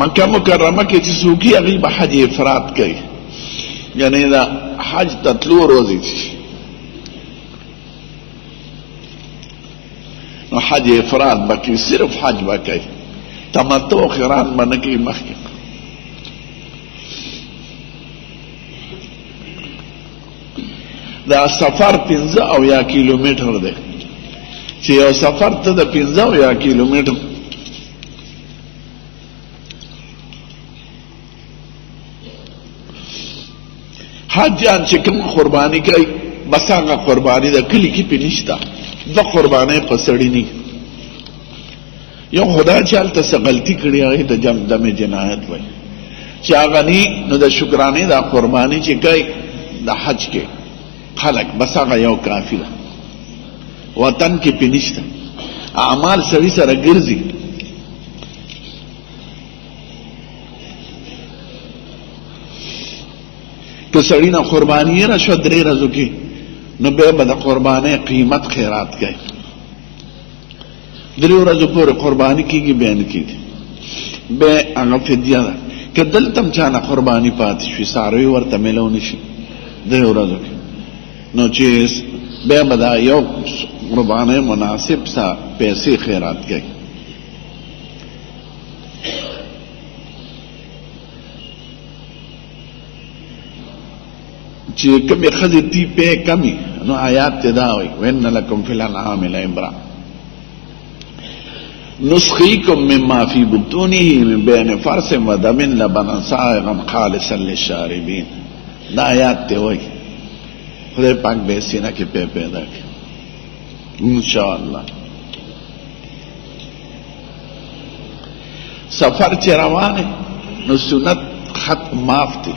مکہ مکرمه کې چې څوکي هغه به حج افراد کوي، یعنی دا حج تطلو روزي نو حج افراد بکی، صرف حج بکی، تمتع قران بنکی مخی. دا سفر 15 کیلومیټر دی، چې یو سفر ته د 15 کیلومیټر حاجیان چې کوم قرباني کوي بس هغه قرباني د کلی کې پینشتا د قرباني په سړی نه یو خدا چې هلته څه غلطي کړې هغه د دم جنایت وای چې هغه ني نو د شکرانه د قرباني چې کوي د حج کې خلق بس هغه یو کافی ده، وطن کې پینشتا اعمال سړی سره ګرځي. که سړی نه قرباني را شو 3 ورځې کې نو به د قرباني قیمت خیرات کوي، 3 ورځې پورې قرباني کیږي بیان کیږي به هغه فدیه ده. که دلته هم چانه قرباني پاتې شي ساروی ورته ملو نشي 3 ورځې کې نو چې به دا یو قرباني مناسب سا پیسې خیرات کوي. چې کمی خزی تی پی کمی نو آیات تداوی وَإِنَّ لَكُمْ فِي الْأَنْعَامِ لَعِبْرَةً نُسْقِيكُم مِّمَّا فِي بُطُونِهِ مِن بَيْنِ فَرْثٍ وَدَمٍ لَبَنًا سَائِغًا خَالِصًا لِلشَّارِبِينَ. دا آیات تے ہوئی خدای پاک بے سینہ کے پی پیدا کی انشاءاللہ. سفر چه روانه نو سنت خط معاف تی،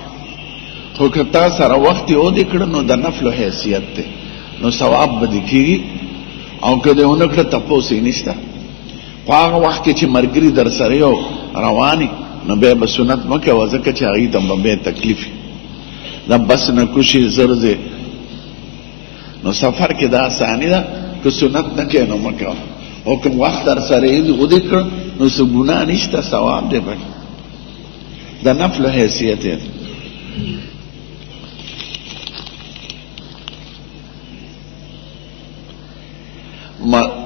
خو که تا سره وخت یو دی کړه نو د نفل حیثیت دی نو ثواب به دې کېږي، او که دې ونه کړه تپوس یې نشته. خو هغه وخت کې چې ملګري در سره یو رواني نو بیا به سنت مه کوه، ځکه چې هغوی ته به بیا تکلیف وي. دا بس نه کوشي زر ځې نو سفر کې دا اساني ده، که سنت نه کوې نو مه کوه، او که وخت در سره یې ودې کړه نو څه ګناه نشته، ثواب دی پکې، د نفل حیثیت یې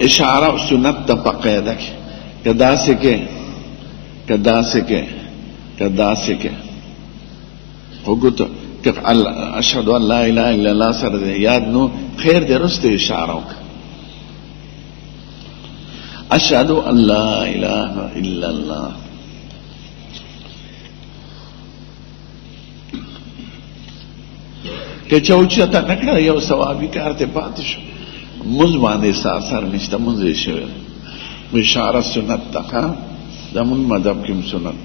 اشاره سنت ته په قاعده کې کدا سکے وګورئ که اشهد ان لا اله الا الله سره یاد نو خیر دې رسته اشاره وکړه اشهد ان لا اله الا الله. که چوچته نکړه یو ثوابي کار ته پاتې شو، منځ باندې اثر نشته، منځ یې شوی اشاره سنت ته دا مونږ مذهب کې سنت.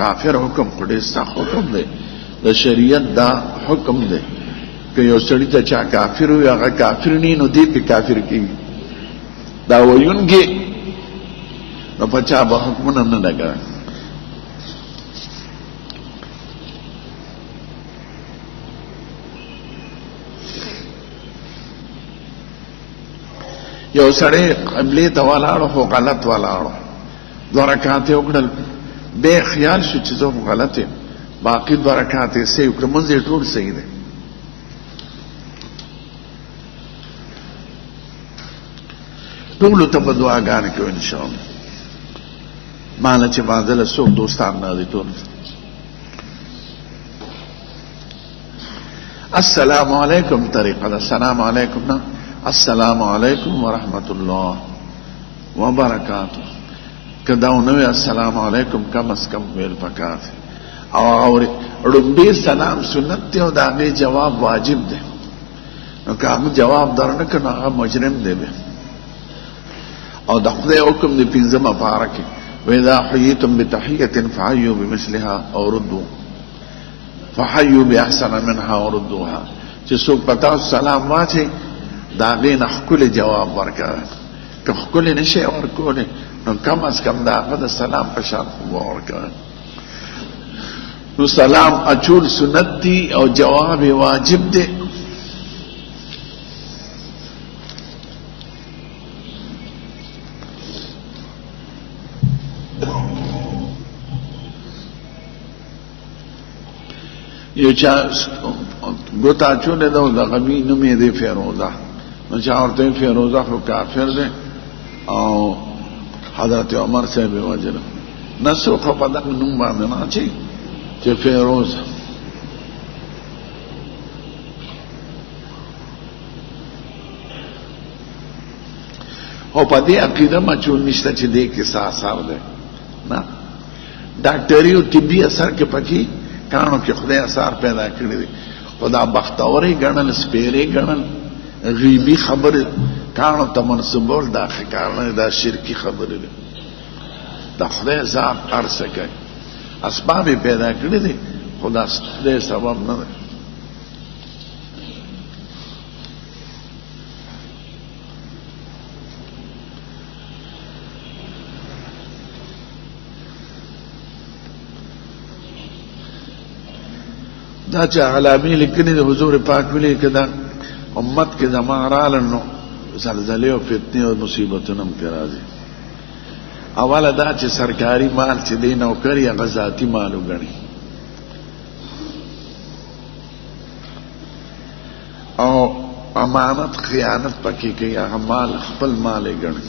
کافر حکم کړي سخت حکم دی د شریعت، دا حکم دی که یو سړی ته چا کافر وي هغه کافر نه نو دی په کافر کېږي، دا ویونکي نو په چا به حکمونه نه لګوي. یو سړی قبلې ته ولاړو خو غلط ولاړو، 2 رکعات یې وکړل، بیا خیال شو چې زه خو غلط یم، باقي 2 رکعات یې صحیح وکړه، لمونځ یې ټول صحیح دی. ټولو ته به دعاګانې کوو انشاءالله. ماله چې مانځله څوک دوستان نه دي ټول. السلام علیکم طریقه ده، السلام علیکم نه، السلام علیکم ورحمت الله وبرکاته. که دا ونه وي السلام علیکم کم از کم ویل پکار دی. او ړومبی سلام سنت دی او د هغې جواب واجب دی، نو که هغه جواب درنه کړه نو هغه مجرم دی بیا. او د خدای حکم دی 15مه پاره کې وَإِذَا حُيِّيتُم بِتَحِيَّةٍ فَحَيُّوا بِمِثْلِهَا أَوْ رُدُّوا فَحَيُّوا بِأَحْسَنَ مِنْهَا أَوْ رُدُّوهَا. چې څوک په تاسو سلام واچي د هغې نه ښکلی جواب ورکوئ، که ښکلی نشئ ورکولی نو کم از کم د هغه د سلام په شان خو ورکوئ. نو سلام اچول سنت دی او جواب واجب دی. یو چا ګوتا چولې دا د غمی نومې دی فیروزه، نو چا ورته فیروزه خو کافر دی او حضرت عمر صاحب وجره نسو خو په دغه نوم باندې نه چې فیروز. او په دې عقیده مچول نشته چې دې کې اثر دی نه، ډاکټري او طبي اثر کې پکې کانو کې خدای اثر پیدا کړی دی. خدا بختوري ګڼل، سپیري ګڼل، غیبی خبر کانو ته منسوبول دا ښکارنه دا شرکی خبره ده. دا خدای ذات ارسه کوي، اسباب پیدا کړی دي، خدا دې سبب نه ده. دا چې علامی لیکنی د حضور پاک ویلي کدا امت کې زمان رالنو زلزلې او فتنې او مصیبتونه هم راځي. اوله دا چې سرکاري مال چې دی نوکري هغه ذاتي مال وګڼي او امانت خیانت پکې کوي، هغه مال خپل مال یې ګڼي.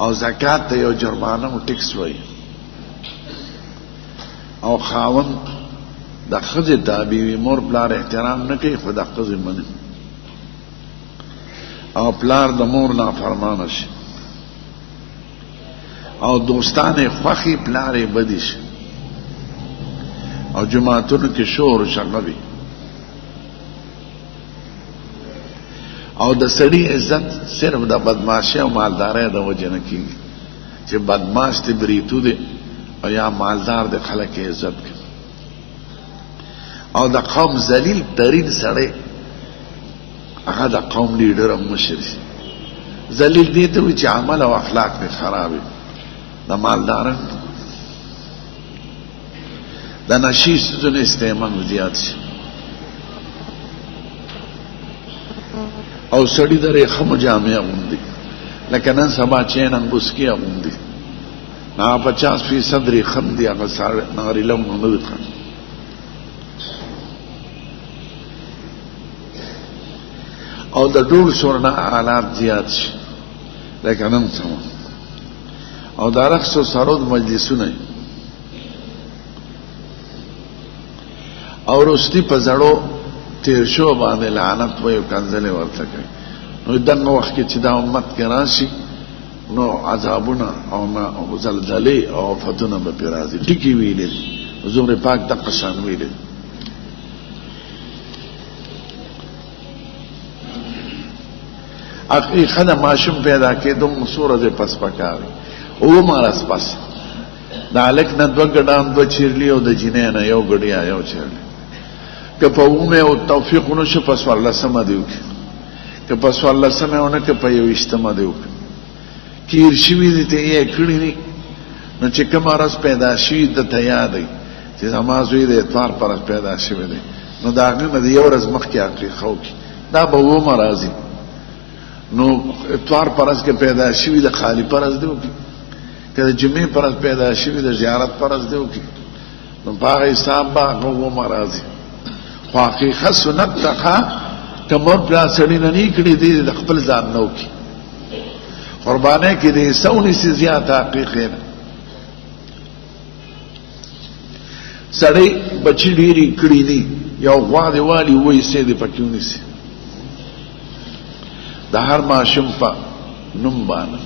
او زکات ته یو جرمانه او ټیکس وایي. او خاوند د ښځې تابع وي، مور پلار احترام نه کوي خو د ښځې مني، او پلار د مور نافرمانه شي، او دوستانې خوښي پلارې بدي شي، او جماعتونو کې شور و شغه وي، او د سړي عزت صرف د بدماشۍ او مالدارۍ د وجې نه کېږي چې بدماش دی بریتو دی او یا مالدار دی خلک یې عزت کوي. او د قوم ذلیل ترین سړی هغه د قوم لیډر او مشر شي. ذلیل دې ته وایي چې عمل او اخلاق یې خراب وي. د مالدارن د نشي څیزونو استعمال زیات شي، او سړي د ریخمو جامې اغوندي لکه نن سبا چین انګوسکي اغوندي، 50% ریخم دي، هغه نغریله نه دي. او د ډول شورنا آلات زیات شي لکه نن سبا، او د رقص و سرود مجلسونه، او رستی په زړو تیر شو باندې لعنت وایي او کنځلې ورته کوي. نو دغه وخت کې چې دا امت کې راشي نو عذابونه او زلزلې او آفتونه به پرې راځي. ټکي ویلې حضور پاک دغه شان ویلې. اخی خدای ماشوم پیدا کېدو مسوره دې پس پکاري او مارس پس دا الک نه دوه ګډان دوه چیرلی او د جنې نه یو ګډیا یو چیرلی که په اومه او توفیق نشو پس والله سم دیو که پس والله سم نه که په یو اجتماع دیو کیر شوی دې ته یې کړی نه نو چې کوم راز پیدا شي د ته یاد دی چې زمازوی د اتوار پر پیدا شوی دی نو دا هغه د یو ورځ مخکې اخري خو دا به و مرضی نو اتوار پرز کې پیدا شوی د خالی پرز دیو کی کله جمعې پرز پیدا شوی د زیارت پرز دیو کی نو په حساب باندې و مرضی خو حقیقت سنت ته کمر بلا سړی نه نکړي دي د خپل ځان نو کی قربانه کې دي سونی سي زیات حقیقت سړی بچی ډیری کړي دي یو غوا دی والی وې سي دي پکېونی سي د هر ماشوم په نوم باندې